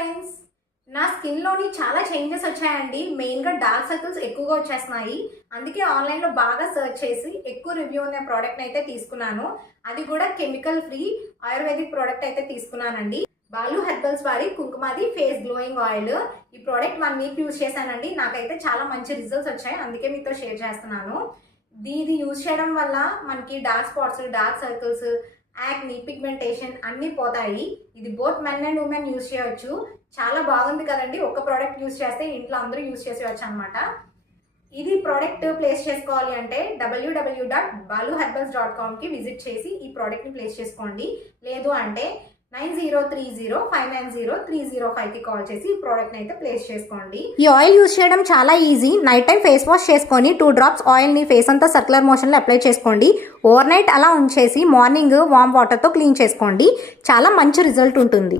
Friends, నా స్కిన్లోని చాలా changes వచ్చాయండి. మెయిన్గా డార్క్ సర్కిల్స్ ఎక్కువగా వచ్చేస్తున్నాయి. అందుకే ఆన్లైన్లో బాగా సర్చ్ చేసి ఎక్కువ రివ్యూ ఉన్న ప్రోడక్ట్ని అయితే తీసుకున్నాను. అది కూడా కెమికల్ ఫ్రీ ఆయుర్వేదిక్ ప్రోడక్ట్ అయితే తీసుకున్నానండి. బాలు హెర్బల్స్ వారి కుంకుమాది ఫేస్ గ్లోయింగ్ ఆయిల్. ఈ ప్రోడక్ట్ 1 వీక్ యూజ్ చేశానండి. నాకైతే చాలా మంచి రిజల్ట్స్ వచ్చాయి. అందుకే మీతో షేర్ చేస్తున్నాను. ఇది యూజ్ చేయడం వల్ల మనకి dark spots, dark circles, acne, pigmentation అన్నీ పోతాయి. ఇది both men and women use చేయవచ్చు. చాలా బాగుంది కదండి. ఒక ప్రోడక్ట్ యూజ్ చేస్తే ఇంట్లో అందరూ యూజ్ చేసేవచ్చు అనమాట. ఇది ప్రోడక్ట్ ప్లేస్ చేసుకోవాలి అంటే www.baluherbals.com కి విజిట్ చేసి ఈ ప్రోడక్ట్ని ప్లేస్ చేసుకోండి. లేదు అంటే 9030590305 కి కాల్ చేసి ఈ ప్రోడక్ట్ అయితే ప్లేస్ చేసుకోండి. ఈ ఆయిల్ యూజ్ చేయడం చాలా easy. Night time face wash చేసుకొని 2 డ్రాప్స్ ఆయిల్ ని ఫేస్ అంతా సర్క్యులర్ మోషన్ లో అప్లై చేసుకోండి. ఓవర్ నైట్ అలా ఉంచేసి మార్నింగ్ వామ్ వాటర్ తో క్లీన్ చేసుకోండి. చాలా మంచి రిజల్ట్ ఉంటుంది.